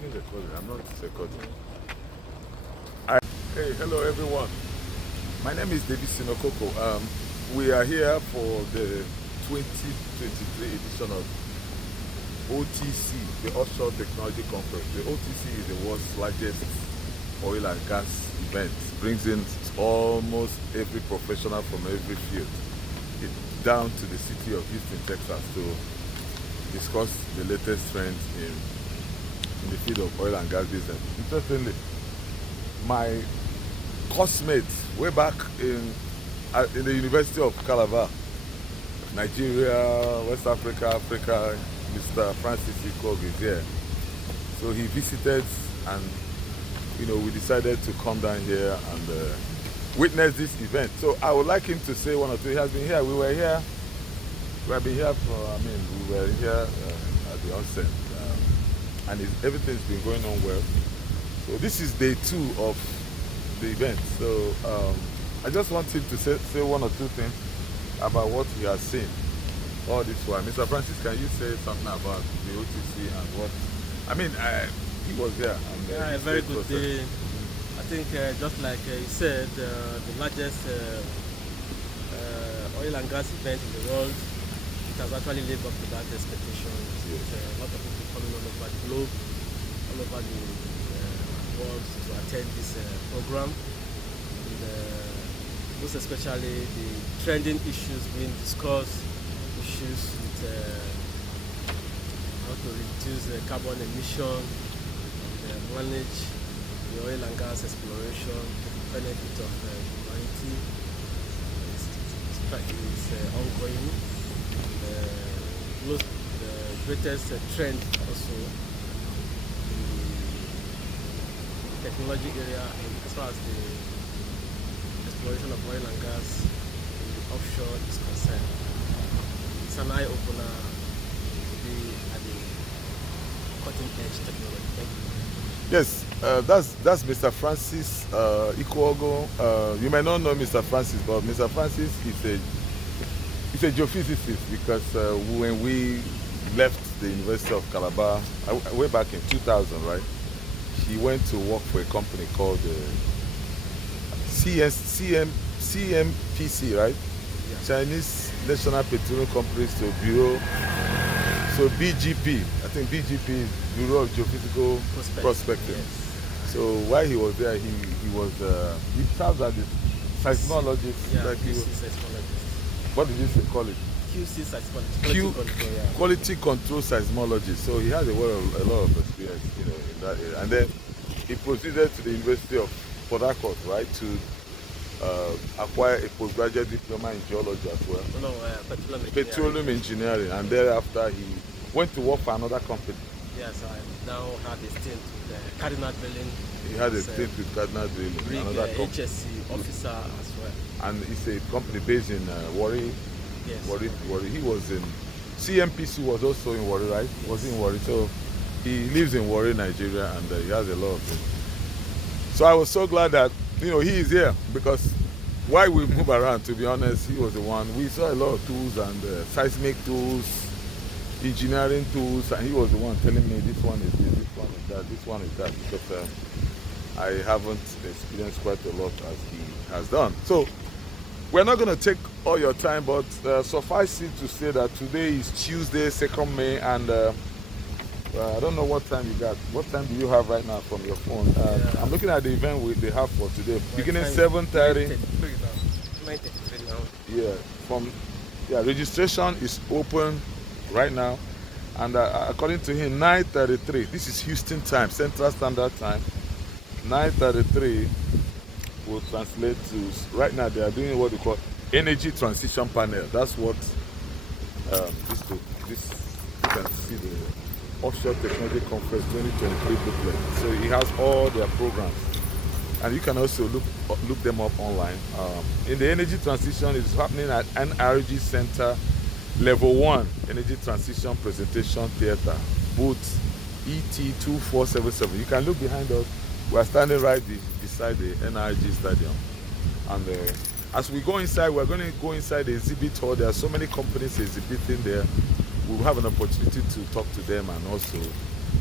getting recorded. I'm not recording. Hey, hello everyone. My name is David Sinokoko. We are here for the 2023 edition of OTC, the Offshore Technology Conference. The OTC is the world's largest oil and gas event. Brings in almost every professional from every field down to the city of Houston, Texas, to discuss the latest trends in the field of oil and gas business. Interestingly, my coursemate way back in the University of Calabar, Nigeria, West Africa, Mr. Francis Ikog is here. So he visited, and we decided to come down here and witness this event. So I would like him to say one or two. He has been here. We were here at the onset, and everything's been going on well. So this is day 2 of the event. So I just want him to say one or two things about what he has seen all this while. Mr. Francis, can you say something about the OTC and what? He was there. A very good day. I think just like you said, the largest oil and gas event in the world, it has actually lived up to that expectation. Yes. A lot of people coming all over the globe, all over the world to attend this program. And, most especially the trending issues being discussed, issues with how to reduce carbon emission and manage the oil and gas exploration to the benefit of humanity. It's ongoing. The greatest trend also in the technology area as far as the exploration of oil and gas in the offshore is concerned. It's an eye-opener to be at the cutting-edge technology. Thank you. Yes, that's Mr. Francis Ikwogo. You may not know Mr. Francis, but Mr. Francis is a geophysicist, because when we left the University of Calabar way back in 2000, right? He went to work for a company called CMPC, right? Yeah. Chinese National Petroleum Companies to Bureau. So BGP, I think BGP is Bureau of Geophysical Prospecting. Yes. So while he was there, he served as the seismologist. Yeah, seismologist. What did you call it? QC seismologist. Quality control seismologist. So he has a lot of experience, in that area. And then he proceeded to the University of Port Harcourt, right, to acquire a postgraduate diploma in geology as well. Petroleum engineering. And thereafter he went to work for another company. Yes, I now had a stint with Cardinal Drilling. He had a stint with Cardinal Drilling, another company. HSC officer as well. And it's a company based in Warri. Yes. Warri. He was in CMPC, was also in Warri, right? Yes. Was in Warri. So he lives in Warri, Nigeria, and he has a lot of things. So I was so glad that he is here, because while we move around, to be honest, he was the one. We saw a lot of tools and seismic tools, engineering tools, and he was the one telling me this one is this, this one is that, this one is that, because I haven't experienced quite a lot as he has done. So we're not going to take all your time, but suffice it to say that today is Tuesday, 2nd May, and I don't know what time you got. What time do you have right now from your phone? I'm looking at the event they have for today, beginning 7:30. 9:33 now. Yeah, registration is open right now, and according to him, 9:33. This is Houston time, Central Standard Time. 9:33 will translate to, right now they are doing what we call energy transition panel. That's what this you can see the Offshore Technology Conference 2023 booklet. So he has all their programs, and you can also look them up online. In the energy transition, it's happening at NRG Center, Level 1 Energy Transition Presentation Theater, booth ET2477. You can look behind us. We are standing right beside the NRG Stadium, and as we go inside, we're going to go inside the exhibit hall. There are so many companies exhibiting there. We'll have an opportunity to talk to them and also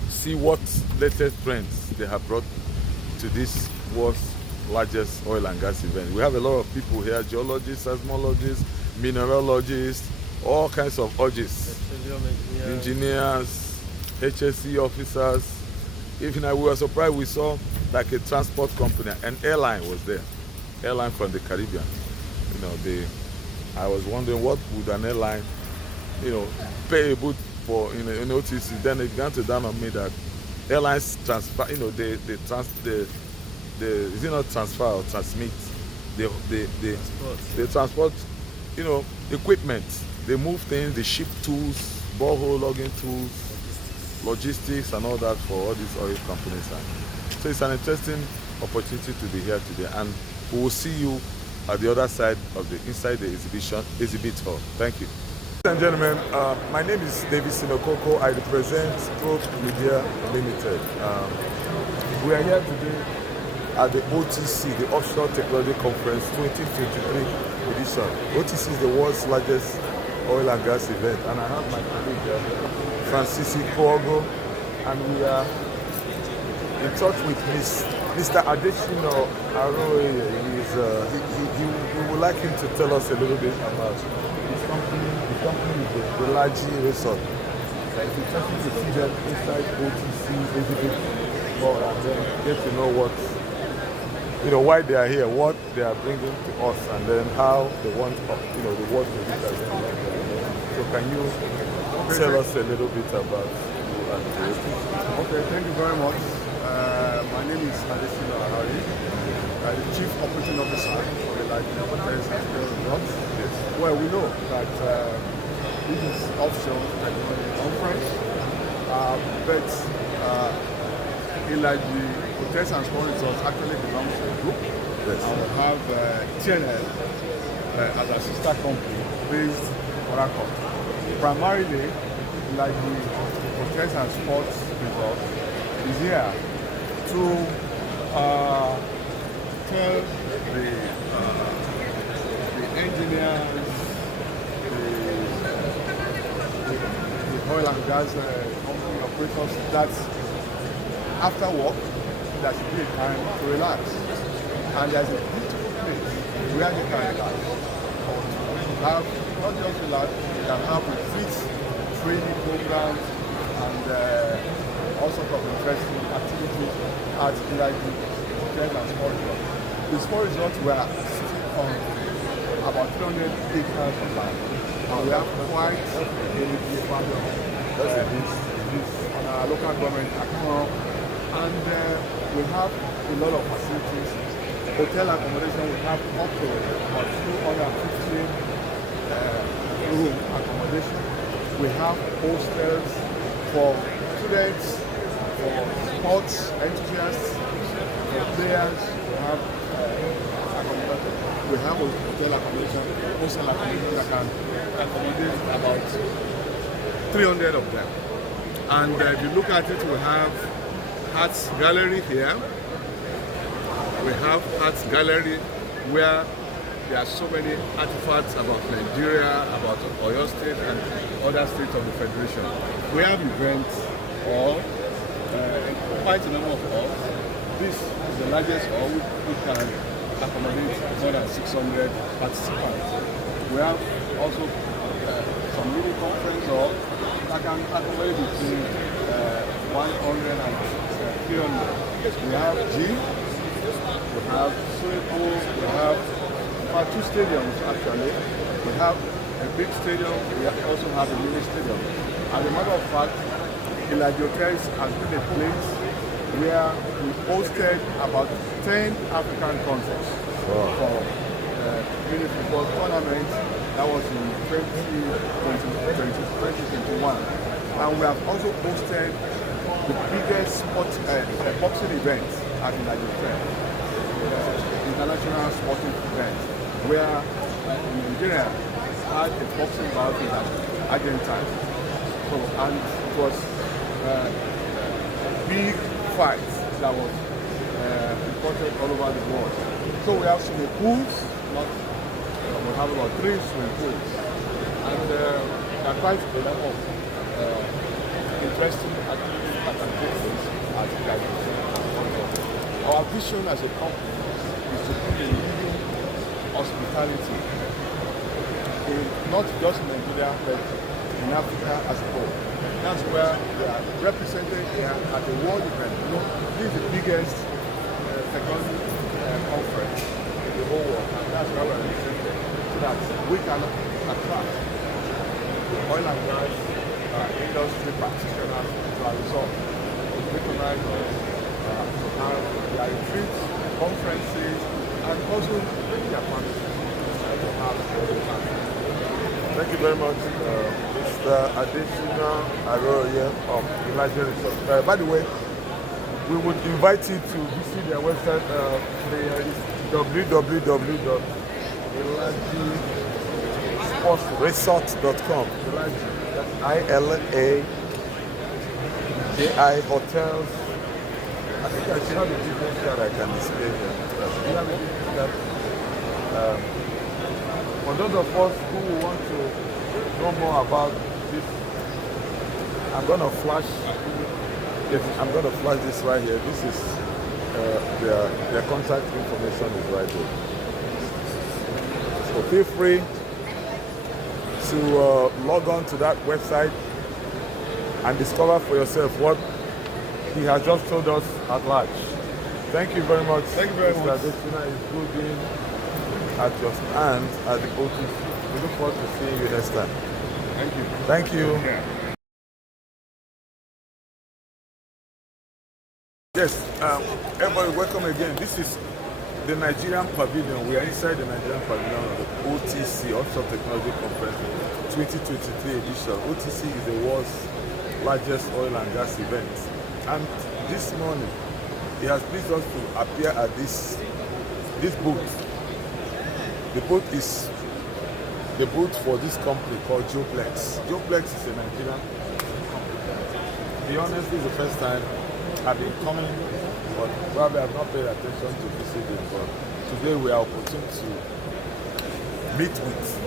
see what latest trends they have brought to this world's largest oil and gas event. We have a lot of people here, geologists, seismologists, mineralogists, all kinds of OGs, Petroleum engineers. engineers, HSC officers. Even we were surprised, we saw like a transport company, an airline was there, airline from the Caribbean. I was wondering what would an airline, pay a bit for in OTC. Then it began to dawn on me that airlines transfer, is it not transfer or transmit? They transport, equipment. They move things, they ship tools, borehole logging tools, logistics and all that for all these oil companies. So it's an interesting opportunity to be here today, and we will see you at the other side of inside the exhibit hall. Thank you. Ladies and gentlemen, my name is David Sinokoko. I represent Probe Media Limited. We are here today at the OTC, the Offshore Technology Conference 2023 edition. OTC is the world's largest oil and gas event, and I have my colleague Francis Kogo, and we are in touch with Mr. Adeshino Aroye. We would like him to tell us a little bit about his company. The company is the Laji Resort. It's interesting to see them inside OTC exhibit more and then get to know why they are here, what they are bringing to us, and then how they want the world to look at them. So can you tell us a little bit about you and the OTC? Okay, thank you very much. My name is Adeshino Aroye. I'm the Chief Operating Officer for the Library of Hotels and Resorts. Yes. Well, we know that this is Offshore Technology Conference, but the Hotels and Sports Resorts actually belongs to a group. Yes. And we have TNL as a sister company based in Oracle. Primarily, the Hotels and Sports Resort is here to tell the engineers, the oil and gas company operators that after work there should be a time to relax, and there's a beautiful place where they can relax, or to have not just relax, they can have retreats, training programs, and all sorts of interesting activities at the Hotels and Sports Resort. The sports resort were sitting on about 300 acres of land, and we have quite a big value on our local government account, and we have a lot of facilities. Hotel accommodation, we have up to about 250 room accommodation. We have hostels for students, for sports enthusiasts, for players. We have hotel accommodation, hostel accommodation that can accommodate about 300 of them. And if you look at it, we have Arts Gallery here. We have Arts Gallery where there are so many artifacts about Nigeria, about Oyo State and other states of the Federation. We have events hall, quite a number of halls. This is the largest hall we can accommodate more than 600 participants. We have also some mini conference hall that can accommodate between 100 and 300. We have gym, we have swimming pool, we have two stadiums actually. We have a big stadium, we also have a mini stadium. As a matter of fact, Ilaji Hotels has been a place where we hosted about 10 African countries for mini football tournament. That was in 2021. And we have also hosted the biggest boxing event at Ilaji Hotel. International sporting event where Nigeria had a boxing bout in Argentina. So, and it was big fights that was reported all over the world. So we have swimming pools, we have about 3 swimming pools, and there are quite a lot of interesting activities that can take place as a graduation and conference. Our vision as a company is to be a leading hospitality in not just Nigeria but in Africa as a whole. That's where we are represented here at the world event. You know, this is the biggest technology conference in the whole world, and that's why we are represented, so that we can attract the oil and gas industry practitioners to our resort, to recognize us, to have their retreats, conferences, and also bring their families to have the time. Thank you very much, Mr. Adesina Aroye of Elijah Resort. By the way, we would invite you to visit their website. There is www.ilajisportsresort.com. ILAJI Hotels. I think I should have a business card I can display here. Do you have a business card? For those of us who want to know more about this, I'm going to flash. I'm going to flash this right here. This is their contact information is right there. So feel free to log on to that website and discover for yourself what he has just told us at large. Thank you very much. Thank you very Mr. much. Adesina is good being at your stand at the OTC. We look forward to seeing you next time. Thank you. Thank you. Yeah. Yes, everybody, welcome again. This is the Nigerian Pavilion. We are inside the Nigerian Pavilion of the OTC, Offshore Technology Conference 2023 edition. OTC is the world's largest oil and gas event. And this morning, it has pleased us to appear at this booth. The booth is the booth for this company called Joplex. Joplex is a Nigerian company. To be honest, this is the first time I've been coming, but probably I've not paid attention to visit it. But today we are opportune to meet with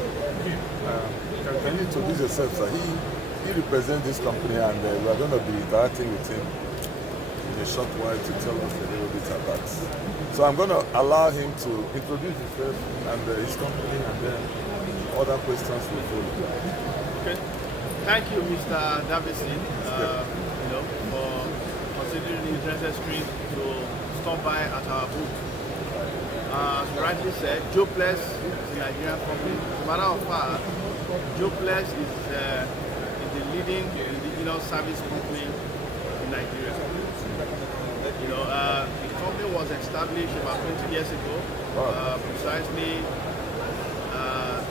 him. Can you introduce yourself, sir? He represents this company, and we are going to be interacting with him in a short while to tell us a little bit about it. So I'm going to allow him to introduce himself and his company, and then other questions will follow. Okay. Thank you, Mr. Davison, for considering the necessary to stop by at our booth. As rightly said, Joplex is a Nigerian company. As a matter of fact, Joplex is the leading indigenous service company in Nigeria. The company was established about 20 years ago, precisely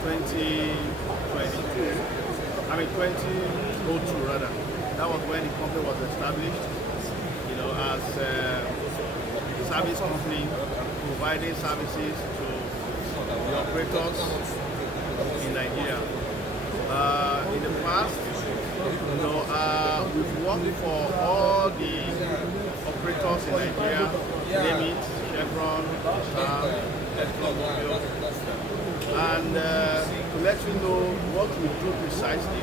2002 rather. That was when the company was established, as a service company providing services to the operators in Nigeria. In the past, we've worked for all the operators in Nigeria, name it, Chevron, ExxonMobil, and to let you know what we do precisely.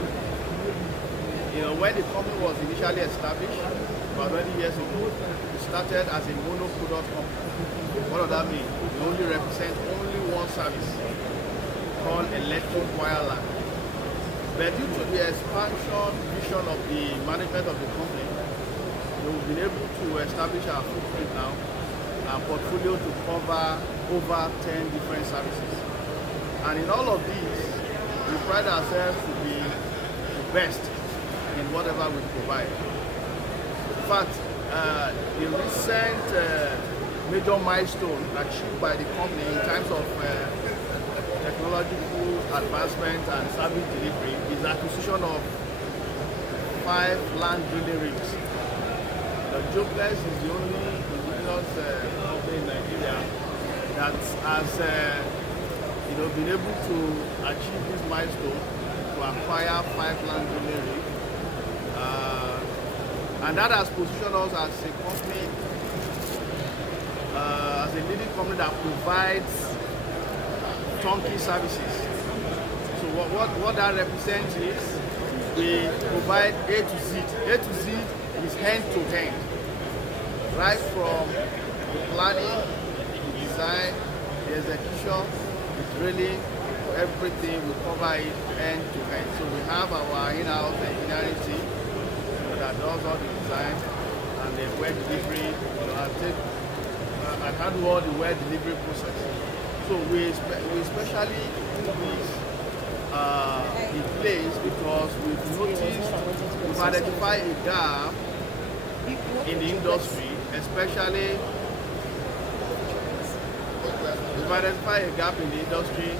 When the company was initially established, about 20 years ago, we started as a mono-product company. What does that mean? We only represent only one service called electric wire line. But due to the expansion vision of the management of the company, we've been able to establish our footprint now, our portfolio to cover over 10 different services. And in all of these, we pride ourselves to be the best in whatever we provide. In fact, the recent major milestone achieved by the company in terms of technological advancement and service delivery is the acquisition of 5 land drilling rigs. Joplex is the only indigenous company in Nigeria that has been able to achieve this milestone to acquire 5 land drilling rigs. And that has positioned us as a company, as a leading company that provides turnkey services. So what that represents is we provide A to Z. A to Z is hand to hand, right from the planning, the design, the execution, the drilling, everything. We cover it end to end. So we have our in-house engineering team that does all the design and the well delivery, and handle all the well delivery process. So we especially do this in place because we've noticed, we've identified a gap in the industry, especially we've identified a gap in the industry,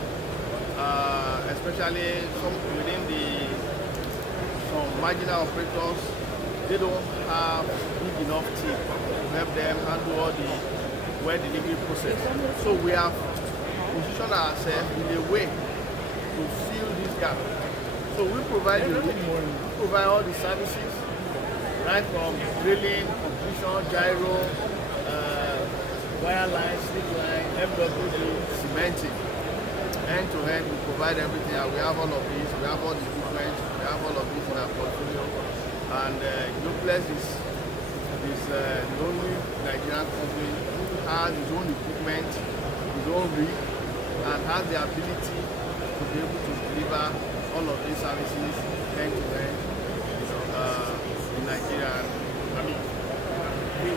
especially within some marginal operators. They don't have big enough team to help them handle all the well delivery process. So we have positioned ourselves in a way to fill this gap. So we provide all the services, right from drilling, completion, gyro, wire line, slip line, FWD, cementing. End to end, we provide everything, and we have all of this. We have all the equipment. We have all of this in our portfolio. And Duplex is the only Nigerian company who has his own equipment, his own rig, and has the ability to be able to deliver all of these services end to end in Nigeria. I mean,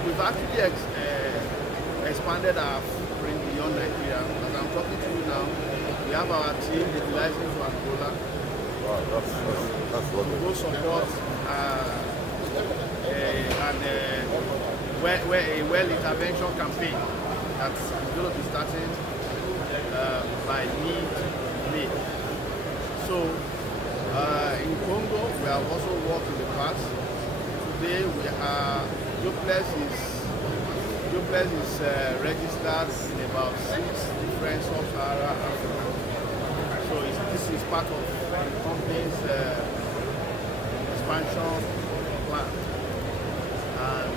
we've actually expanded our footprint beyond Nigeria. As I'm talking to you now, we have our team utilizing to Angola. Wow, that's To go support a well intervention campaign that's going to be starting by mid-May. So in Congo, we have also worked in the past. Today we are Duplex is registered in about 6 different sub-Saharan Africa. So this is part of the company's expansion plan. And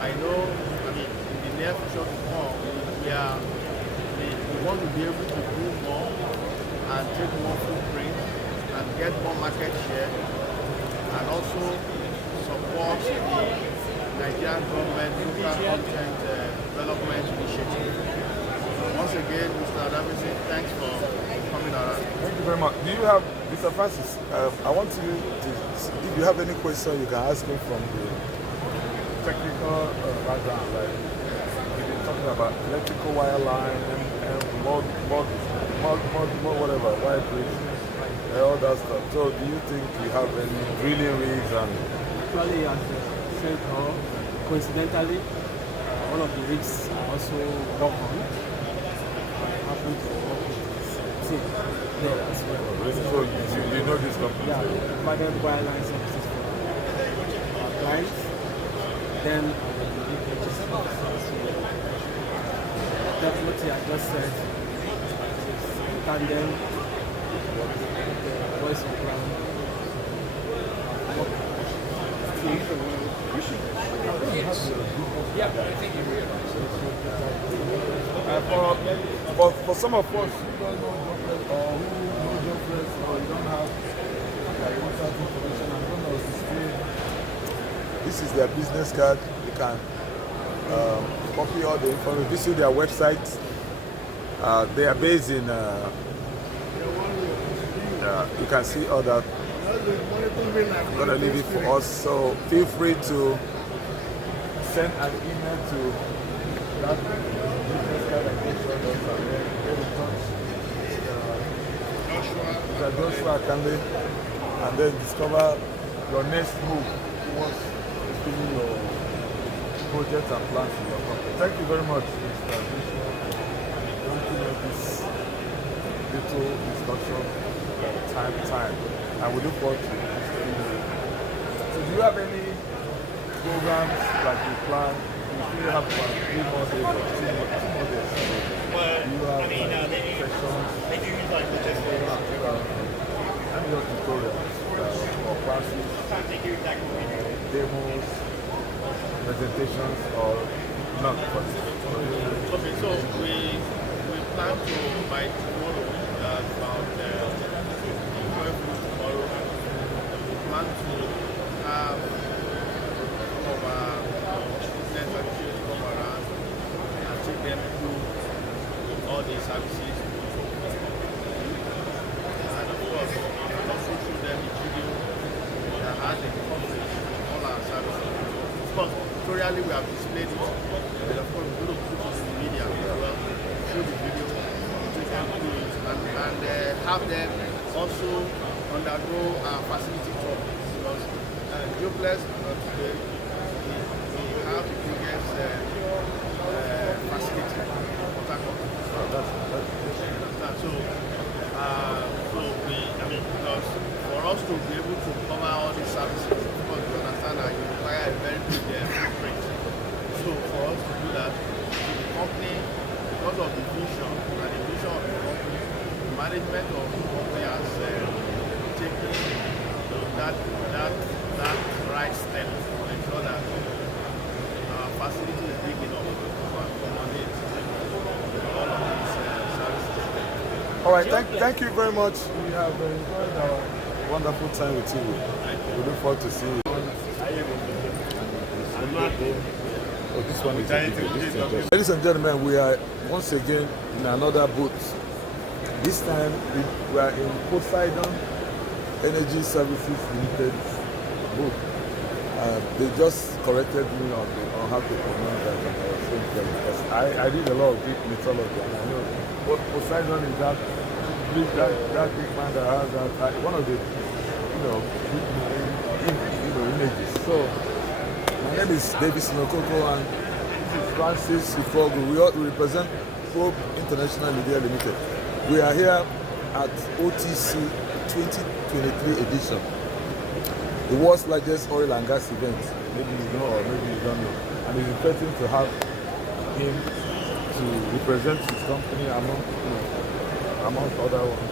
I know, in the near future to come, we want to be able to do more and take more footprint and get more market share, and also support the Nigerian government local content development initiative. Once again, Mr. Adamisi, thanks for coming around. Thank you very much. Do you have, Mr. Francis, I want you to, if you have any question, you can ask him from the technical background. Like, we've been talking about electrical wire line and more whatever, wire bridge, all that stuff. So do you think you have any drilling rigs and... Actually, as said, coincidentally, one of the rigs I also work on. I happen to work with this team there as well. So you know this company? Yeah, provided wireline services for our clients. Then we purchase definitely, I just said, tandem, the voice of ground. For some of us who don't know Duplex or who know Duplex or you don't have contact information, I'm going to display. This is their business card. You can copy all the information. Visit their website. They are based in. You can see all that. I'm going to leave it for us. So feel free to send an email to that business card and get your notes and then get in touch with Joshua Akande and then discover your next move towards fulfilling your projects and plans in your company. Thank you very much, Mr. Joshua, for doing this little discussion time. And we look forward to it. So do you have any programs that you plan? You still have 3 more days or 2 more days. Well, Do you have they sessions? do use like logistics. And your tutorials or classes, They do exactly what we do. demos, presentations, or not? Okay, so we plan to by tomorrow, about 12 tomorrow, all these services. And of course, also show them the video that has the coverage of all our services. Of course, tutorially we have displayed it, but of course we're going to put it in the media as well, show the video, take them through it, and have them also undergo a facility tour, because Jobless today we have the biggest facility in Port Harcourt. So because for us to be able to cover all these services, of course we understand that you require a very big footprint. So for us to do that, the company, because of the vision and the mission of the company, the management of the company has taken that right step to ensure that our facility is big enough to accommodate all of these services. All right, thank you very much. We have enjoyed our wonderful time with you. We look forward to seeing you. Oh, this one is Ladies and gentlemen, we are once again in another booth. This time we are in Poseidon Energy Services Limited booth. They just corrected me on how to pronounce that, and I was saying to them because I read a lot of Greek mythology, and I know what Poseidon is that big man that has that one of the images. So my name is David Sinokoko, and this is Francis Ifogu. We represent Probe International Media Limited. We are here at OTC 2023 edition, the world's largest oil and gas event. Maybe you know or maybe you don't know. And it's interesting to have him to represent his company amongst other ones.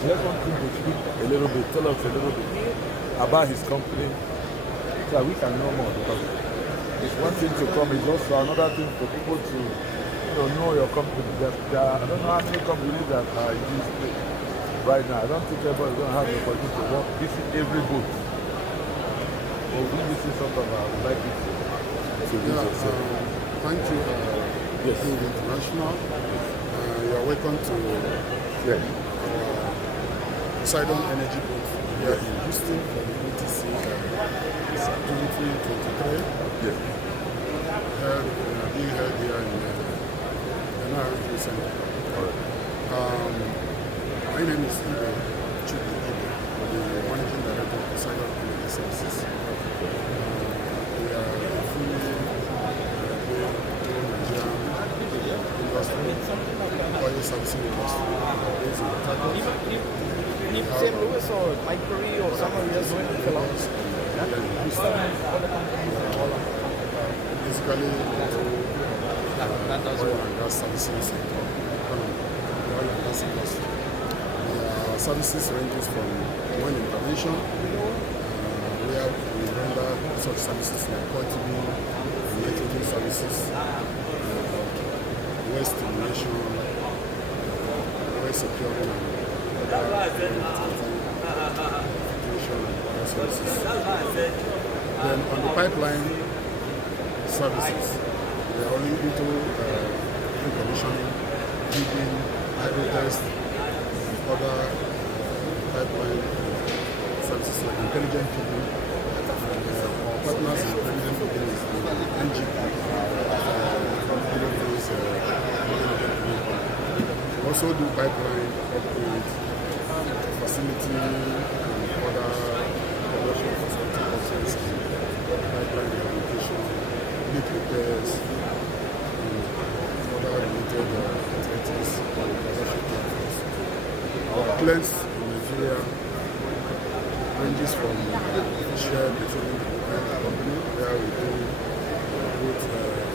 So let's want him to speak a little bit, tell us a little bit about his company so that we can know more, because it's one thing to come, it's also another thing for people to know your company. I don't know how many companies that are in this place right now. I don't think everybody's going to have the opportunity to visit every booth. But when this is something I would like you to visit. Thank you, Yes. International. You are welcome to Poseidon Energy Booth here in Houston for the OTC 2023. Yes. Being held here in the Nairobi Center. My name is Ibe Chubu Ibe, the Managing Director of Poseidon Energy Services. We are a fully Nigerian industry, oil servicing industry, based in Port Harcourt. St. Louis or Mike Curry or somewhere else going to fill out? Basically, oil and gas services sector, oil and gas industry. Our services ranges from oil intervention, where we render such services like cultivating and nitrogen services, waste elimination, waste securing, and other filtration and other services. Then on the pipeline services, we are only into commissioning, digging, hydro test, and other pipeline services like intelligent feeding. Our partners in intelligent feeding is the NGP, we also do pipeline upgrade, facility, and other production facility upgrades, pipeline rehabilitation, leak repairs, and other related activities on the production platforms. Our clients in Nigeria ranges from share petroleum development company, where we do both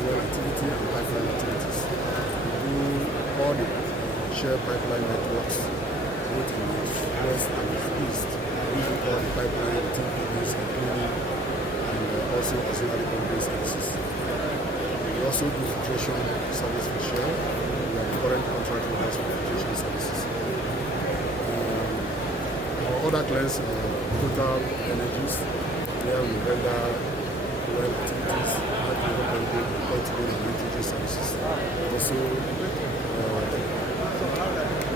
oil activity and pipeline activities. We do all the share pipeline networks, both in the west and the east. We do all the pipeline activities, including and also auxiliary company services. We also do filtration service for share. We are the current contract holders for filtration services. Our other clients are Total Energies, where we render oil activities, cultivating and nitrogen services. Also,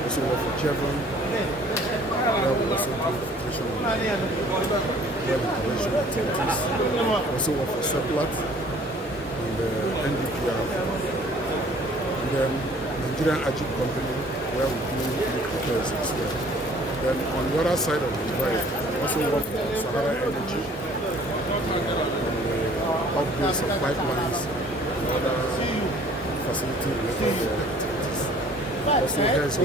also work for Chevron. Where we also do filtration on air intervention activities. Also work for Seplat and NDPR. And then Nigerian Agile Company, where we do repairs as well. Then on the other side of the divide, we also work for Sahara Energy on the upgrades of pipelines and other facility related activities. Also here's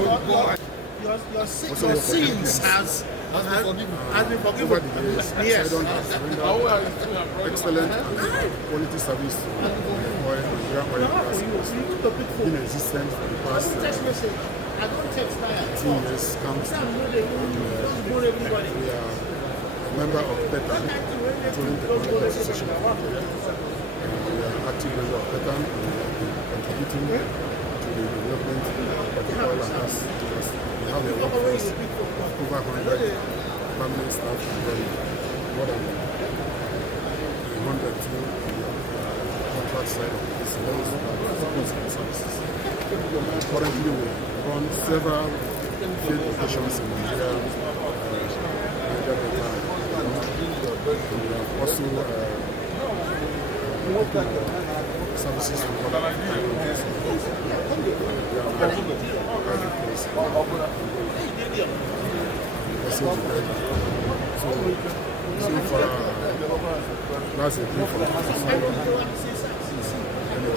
your sins has been forgiven. over the years, Sidon has rendered excellent and quality service to the oil and Nigerian oil and gas industry. Been existent for the past 18 years counting. We are a member of PETAN, Petroleum Technology Association of Nigeria. We are active member of PETAN and we have been contributing to the development of the oil and gas industry. We have a workforce of over 100 permanent staff and then more than 100 too on the contract side of this services. Currently, we run several field locations in Nigeria, Niger Delta, and we have also services from other countries. So far, that's a brief of energy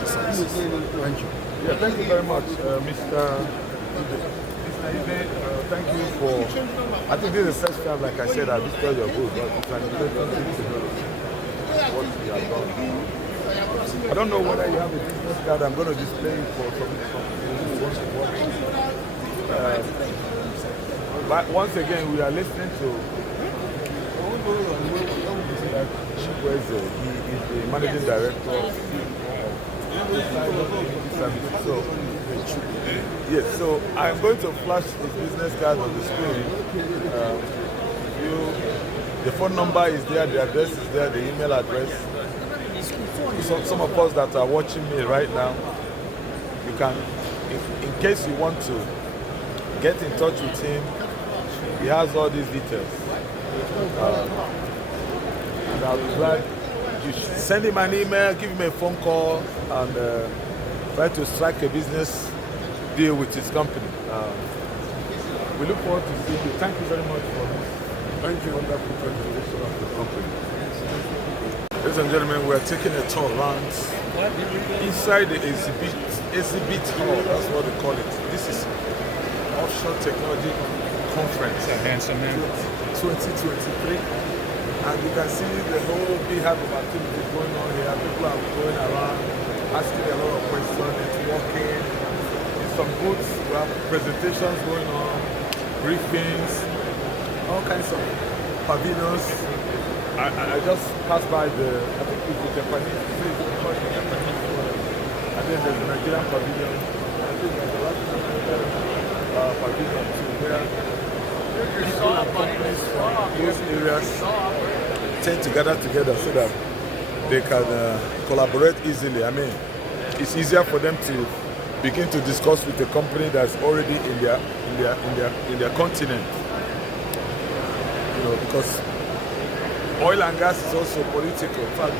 services. Thank you. Yeah, thank you very much, Mr. Ibe. Thank you for. I think this is the first time, like I said, I visited your booth, but it's an interesting thing to know what we are doing. I don't know whether you have a business card. I'm going to display it for some people who want to watch. But once again, we are listening to Chikweze. He is the managing director of So, yes, so I'm going to flash his business card on the screen. The phone number is there, the address is there, the email address. So, some of us that are watching me right now, you can, in case you want to get in touch with him, he has all these details. And I'll be glad you should send him an email, give him a phone call, and try to strike a business deal with his company. We look forward to seeing you. Thank you very much for this. Thank you. Wonderful presentation of the company. Ladies and gentlemen, we are taking a tour around inside the exhibit hall. That's what they call it. This is Offshore Technology Conference. Handsome man. 2023. And you can see the whole beehive of activities going on here. People are going around, asking a lot of questions, networking. In some booths, we have presentations going on, briefings, all kinds of pavilions. I just passed by I think it's the Japanese, and then there's the Nigerian pavilion. I think there's a lot of pavilion too, where people and companies from those areas tend to gather together so that they can collaborate easily. I mean, it's easier for them to begin to discuss with a company that's already in their continent. You know, because oil and gas is also political. In fact,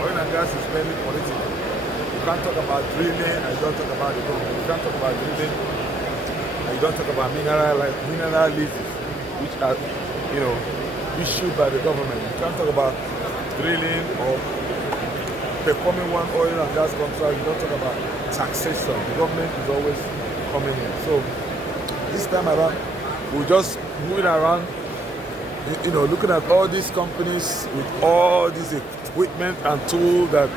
oil and gas is very political. You can't talk about drilling and you don't talk about the government. You can't talk about drilling and you don't talk about mineral leases, which are, you know, issued by the government. You can't talk about drilling or performing one oil and gas contract. You don't talk about taxation. The government is always coming in. So this time around, we're just moving around, you know, looking at all these companies with all this equipment and tools that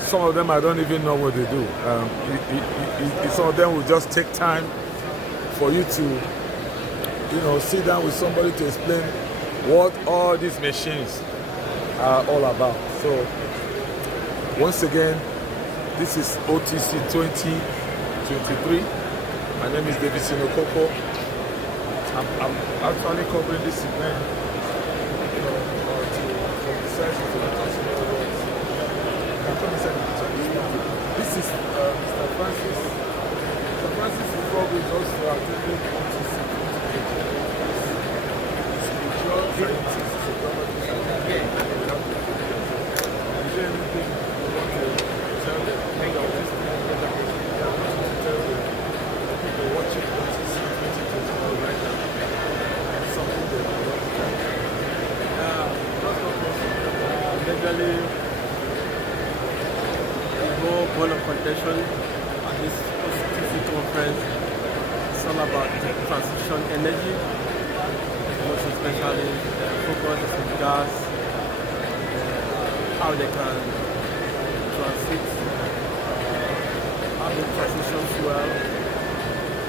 some of them I don't even know what they do. Some of them will just take time for you to, you know, sit down with somebody to explain what all these machines are all about. So once again, this is OTC 2023. My name is David Sinokoko. I'm actually covering this event, you know, from the size of the international world. This is Mr. Francis. Mr. Francis Fogo is also attending OTC. Spiritual scientist, psychology, is there anything you want to tell them? Tell the people watching OTC 2024 right now. Something they would love to tell them. Majorly, the whole goal of contention at this OCTC conference is all about transition energy, most especially the focus is on gas, how they can transit, how they transition fuel,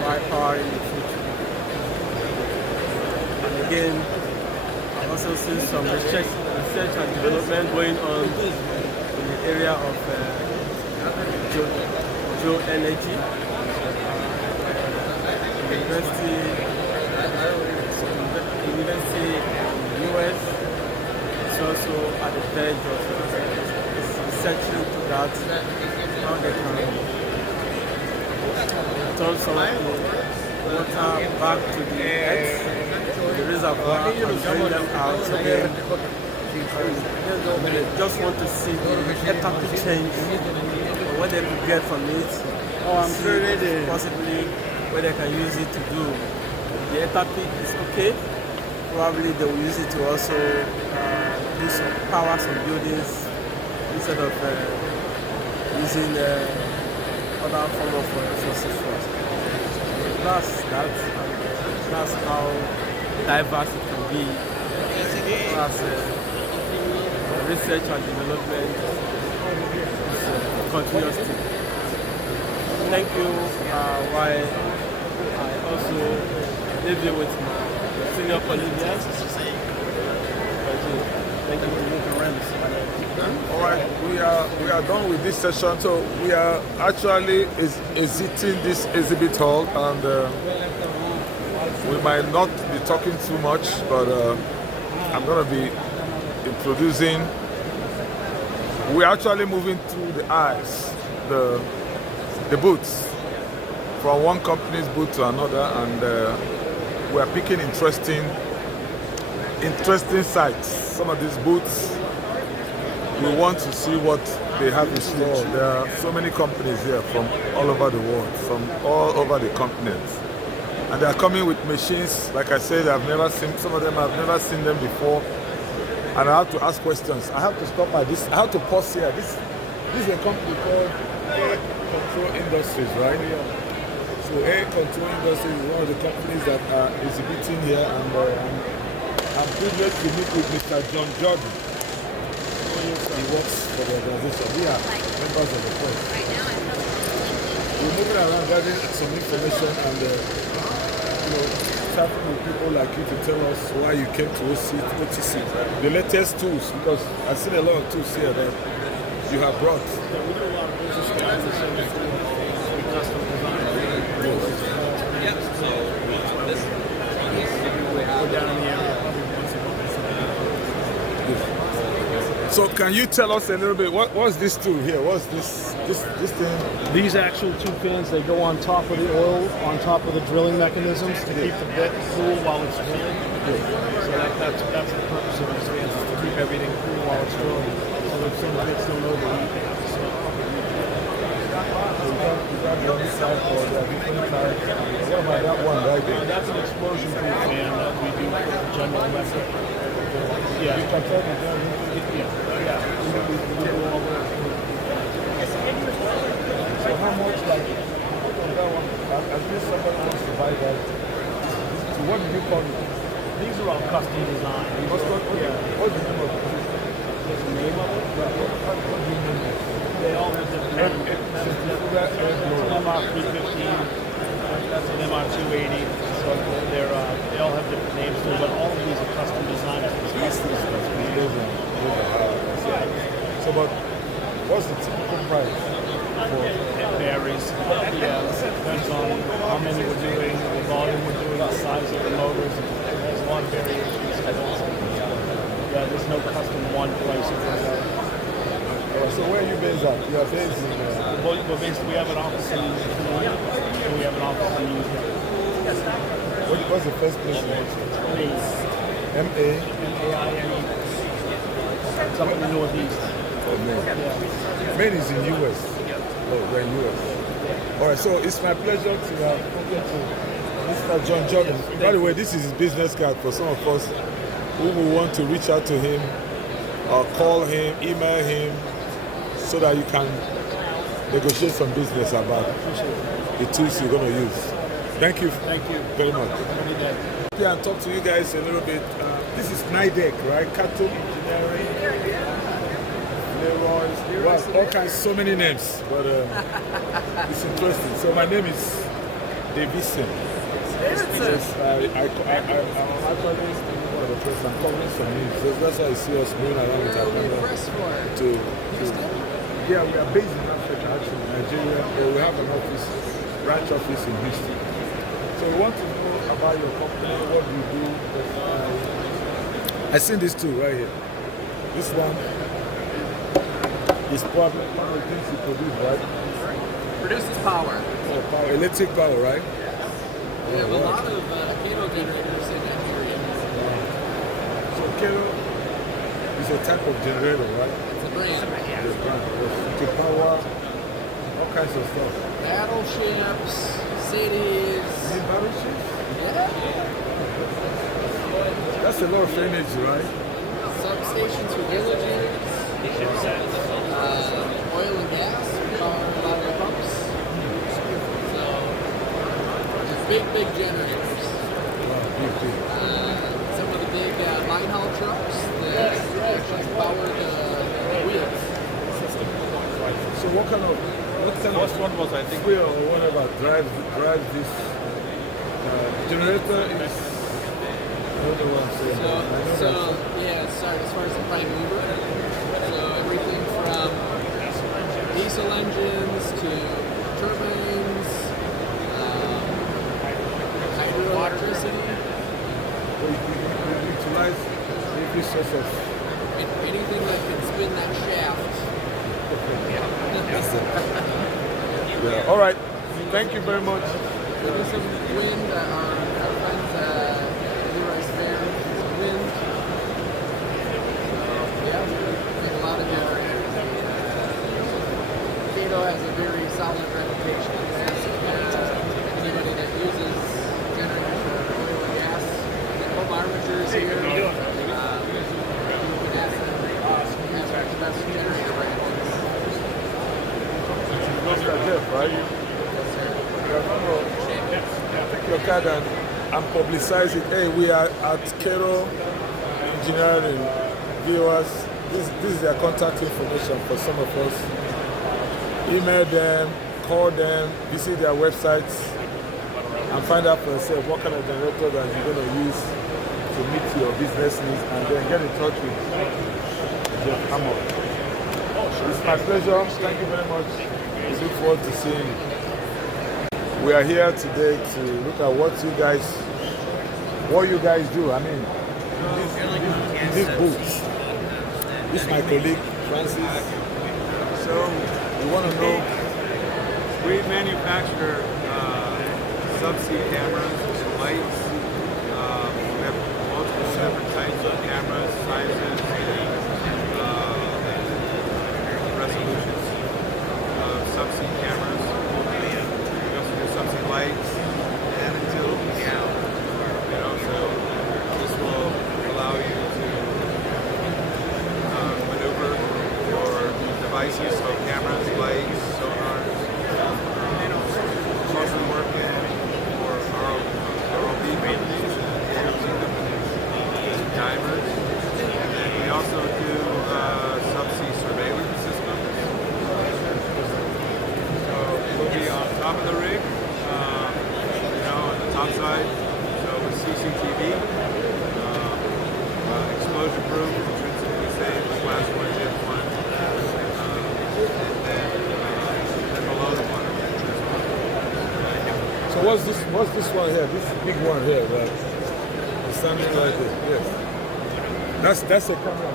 while powering the future. And again, I also see some research and development going on in the area of geoenergy. University in the US is also at the verge of researching into that, how they can turn some of the water back to the earth, the reservoir, and bring them out again. They just want to see the enthalpy change, or what they could get from it. Possibly what they can use it to do. The enthalpy is okay. Probably they will use it to also do some power some buildings instead of using other form of resources for us. That's that. That's how diverse it can be. That's research and development is a continuous thing. Thank you. While I also leave you with my senior colleagues. Thank you. All right, we are done with this session. So we are actually exiting this exhibit hall, and we might not be talking too much, but I'm going to be introducing. We're actually moving through the aisles, the booths, from one company's booth to another, and we are picking interesting sites. Some of these booths, we want to see what they have in store. There are so many companies here from all over the world, from all over the continent. And they are coming with machines, like I said, I've never seen, some of them I've never seen them before. And I have to ask questions. I have to stop at this, I have to pause here. This is a company called Air Control Industries, right? So Air Control Industries is one of the companies that are exhibiting here, and I'm privileged to meet with Mr. John Jordan. He works for the organization. We are members of the board. We're moving around gathering some information and chatting with people like you to tell us why you came to OTC. The latest tools, because I've seen a lot of tools here that you have brought. We do a lot of business services with custom design. So we're down in the area probably once a month. So can you tell us a little bit, what's this tool here? What's this thing? These actual two fins, they go on top of the oil, on top of the drilling mechanisms to keep the bit cool while it's drilling. So that's the purpose of these fins, is to keep everything cool while it's drilling. So that some bits don't overheat. What about that one right there? That's an explosion proof fan that we do for General Electric. Yeah. You can tell me there. So how much, like, that one, at least somebody wants to buy that. So what do you call it? These are all custom designed. What's the name of it? What's the name of it? What do you mean? They all have different names. Some of them are 315, some of them are 280. So they all have different names too, but all of these are custom designed. So, but what's the typical price? It varies. Yeah, depends on how many we're doing, the volume we're doing, the size of the motors. There's a lot of variations. Yeah, there's no custom one place. So where are you based at? You are based in... Well, we have an office in and we have an office in Utah. What's the first place you went to? M-A? M-A-I-N-E. It's up in the Northeast. Oh, Maine. Yeah. Maine is in U.S. Oh, we're in U.S. All right, so it's my pleasure to have spoken to Mr. John Jordan. By the way, this is his business card for some of us who will want to reach out to him or call him, email him, so that you can negotiate some business about the tools you're going to use. Thank you. Thank you. Very much. Have a good day. Yeah, and talk to you guys a little bit. This is NIDEC, right? Cattle Engineering. Leroy's. Wow, all kinds, so many names, but it's interesting. So my name is Davison. Yes, I'm actually one of the press. I'm covering some news. So that's why you see us moving around with our camera. Yeah, we are based in Africa, actually, Nigeria, but we have an office, branch office in Houston. So we want to know about your company, what do you do? I seen this too right here. This one is probably one of the things you produce, right? Produces power. Oh, power, electric power, right? We have a lot of Kano generators in that area. So Kano is a type of generator, right? It's a brand. Yes, brand. To power all kinds of stuff. Battleships, cities. Need battleships? Yeah. That's a lot of energy, right? Substations for villages. Oil and gas. Power a lot of the pumps. So, big generators. Wow, big. Some of the big mine haul trucks that actually power the wheels. So what kind of First one was, I think, fuel or whatever drives this generator is I don't know what I'm saying. As far as the prime mover, so everything from diesel engines to turbines, hydroelectricity. So you utilize every source of Anything that can spin that shaft. yeah. All right. Thank you very much. There's some wind, our friends Leroy's Fair, some wind. Yeah, we have a lot of generators. Cato has a very solid reputation. Anybody that uses generators for oil and gas, the home armatures here, you can ask them the best generator brand. Mr. Jeff, right? Take your card and publicize it. Hey, we are at Cairo Engineering. Viewers, this is their contact information for some of us. Email them, call them, visit their websites, and find out for yourself what kind of generator that you're going to use to meet your business needs, and then get in touch with Jeff Hammond. It's my pleasure. Thank you very much. We look forward to seeing you. We are here today to look at what you guys do. I mean, in this booth. This is my colleague, Francis. So, we want to know. We manufacture subsea cameras and lights. We have multiple different types of cameras, sizes, resolutions of subsea cameras. We also do subsea lights and utility down. So this will allow you to maneuver your devices, so cameras, lights, sonars. Also working for ROV companies, divers, and then we also do subsea surveillance systems. So it'll be on top of the rig, on the top side, so with CCTV, explosion proof, intrinsically safe, class 1, Gen 1, and then below the water. So what's this one here? This big one here, right? It's standing right there. Yes. That's a camera.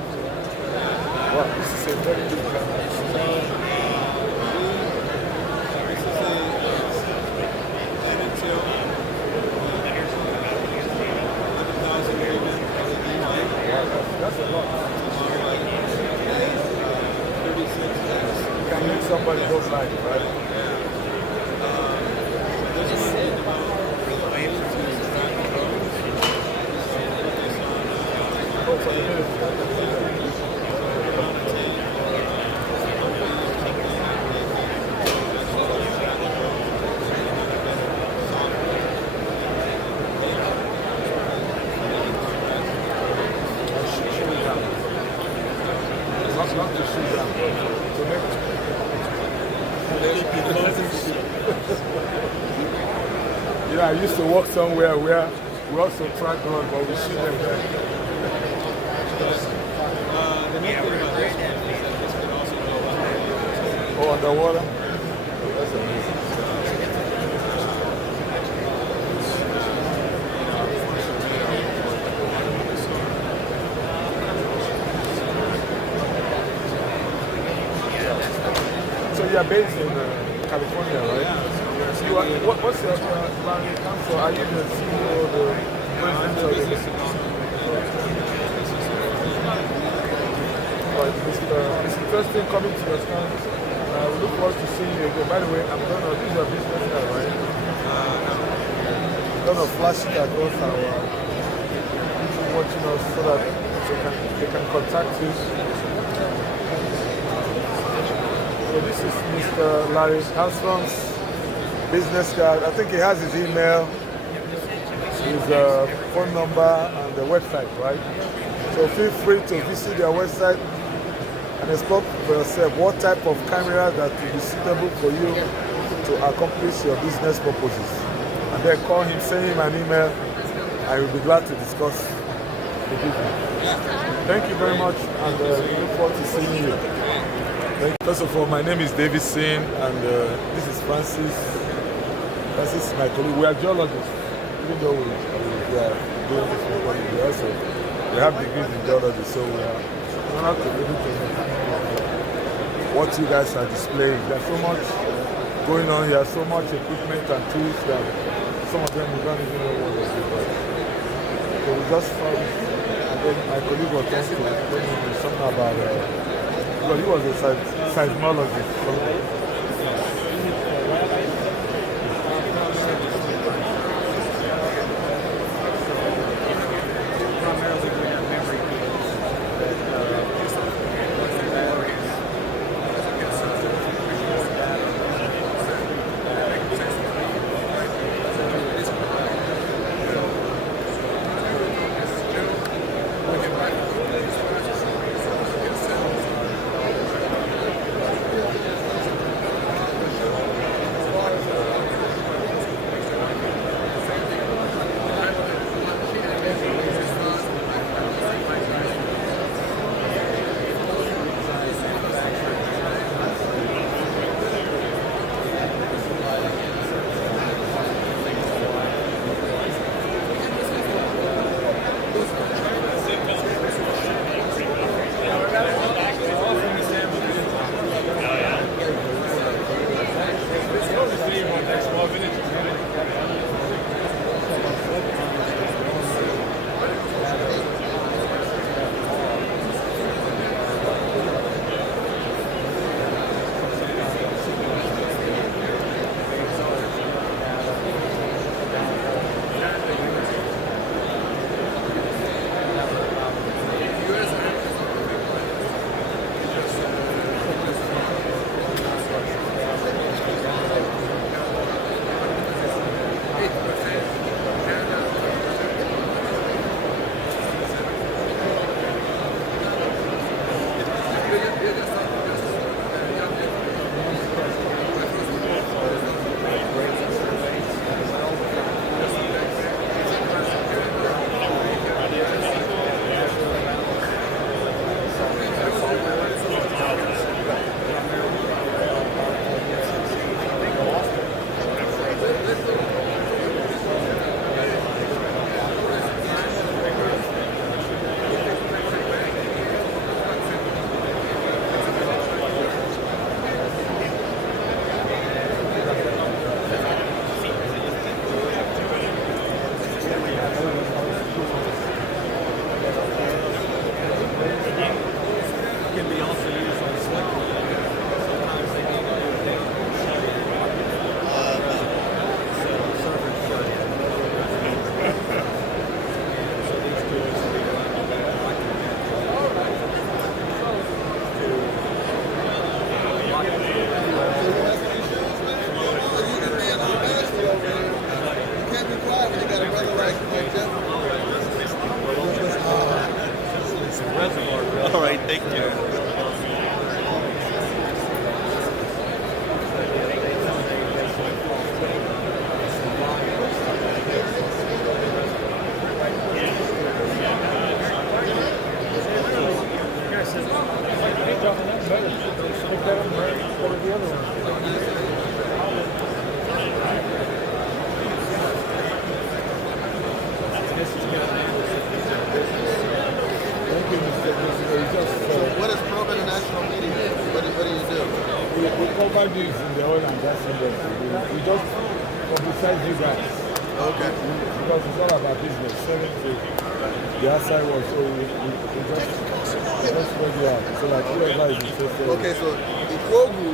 Wow, this is a very big camera. That's a lot. You can make somebody go blind, right? Oh, for the military. Not to shoot down, to make yeah, I used to work somewhere where we also track on, but we shoot them there. Oh, underwater? That's amazing. So you are based in California, right? Yeah. You are, what's your plan? So are you the CEO or the president of the it's interesting coming to your stand. We look forward to seeing you again. By the way, I'm going to use your business card, right? I'm going to flash it across our people watching us so that they can contact you. So this is Mr. Larry Armstrong's business card. I think he has his email, his phone number, and the website, right? So feel free to visit their website and explore for yourself what type of camera that will be suitable for you to accomplish your business purposes. And then call him, send him an email. I will be glad to discuss with you. Thank you very much, and we look forward to seeing you. First of all, my name is David Sin, and this is Francis. Francis is my colleague. We are geologists, even though we are doing this recording. We have degrees in geology, so we are honored to be able to what you guys are displaying. There's so much going on here, so much equipment and tools that some of them we don't even know what is about. So we just found, and then my colleague was trying to tell me something about. Well, he was a seismologist. right, thank you. So what is Probe International Media? What do you do? We cover this in the oil and gas industry. We just publicize you guys. Okay. Because it's all about business. Selling to the outside world. So we just spread you out. So like whoever is interested. Okay, so Ikwogu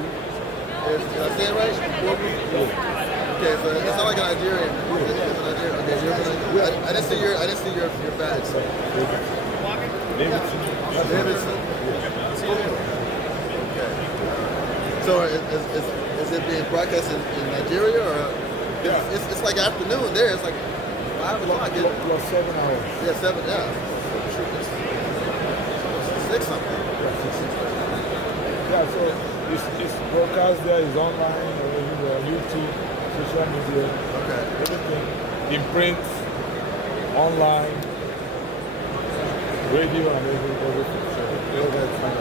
is, did I say it right? Ikwogu? Yeah. Okay, so it's not like a Nigerian. It's a Nigerian. Okay, I didn't see your badge. So. Davidson. Okay. So is it being broadcast in Nigeria or? Yeah. It's like afternoon there. It's like 5 o'clock. Plus 7 hours. Yeah, 7. Yeah. 6 something. Yeah, so it's broadcast there, it's online, everywhere, YouTube, social media, Okay. everything. In print, online, radio, and everything. So whatever it's fine.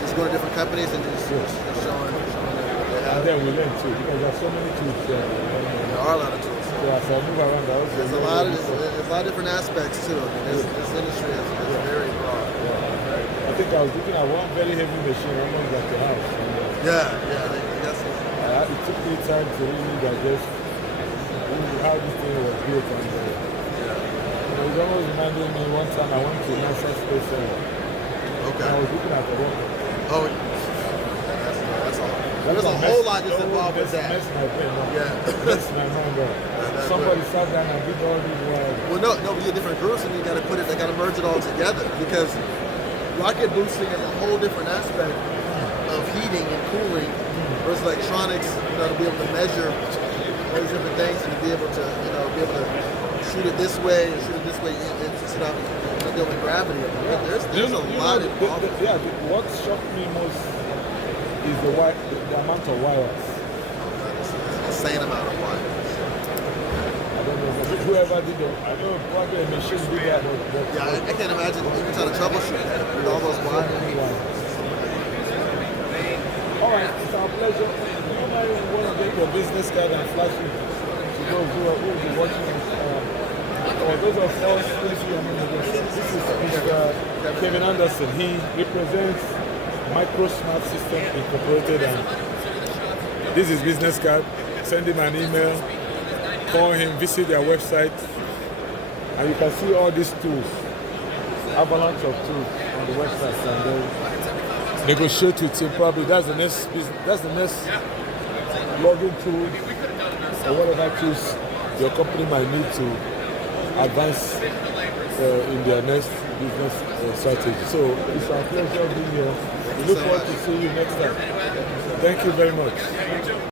Just going to different companies and just showing what they And have. then we learn too, because there's so many tools there. There are a lot of tools. So as I move around, I also There's a lot of different aspects too. I mean, this industry is very broad. I think I was looking at one very heavy machine, almost like a house. Yeah, they got some. It took me time to really digest how this thing was built. And it almost reminded me one time I went to NASA Space Center. Okay. And I was looking at the rocket. Oh, that's all. There's a whole lot just involved with that. Mess my brain up. Yeah. Mess my mind up. Somebody sat down and did all these Well, no, we get different groups and you got to put it. They got to merge it all together because rocket boosting is a whole different aspect of heating and cooling versus electronics. You know, to be able to measure those different things and to be able to, shoot it this way and shoot it this way. It's not dealing with gravity. There's a lot involved. What shocked me most is the amount of wires. Insane amount of wires. I don't know, but whoever did it, I know probably a machine did that. Yeah, I can't imagine even trying to troubleshoot that with all those wires. All right, it's our pleasure. Do you mind if you want to get your business card and flash it to those who will be watching this? Or those of us, this is Mr. Kevin Anderson. He represents Microsmart System Incorporated, and this is business card. Send him an email, call him, visit their website, and you can see all these tools, avalanche of tools on the website, and then negotiate with him. Probably that's the next login tool or whatever tools your company might need to advance in their next business strategy. So it's our pleasure being here. We look forward to seeing you next time. Thank you very much.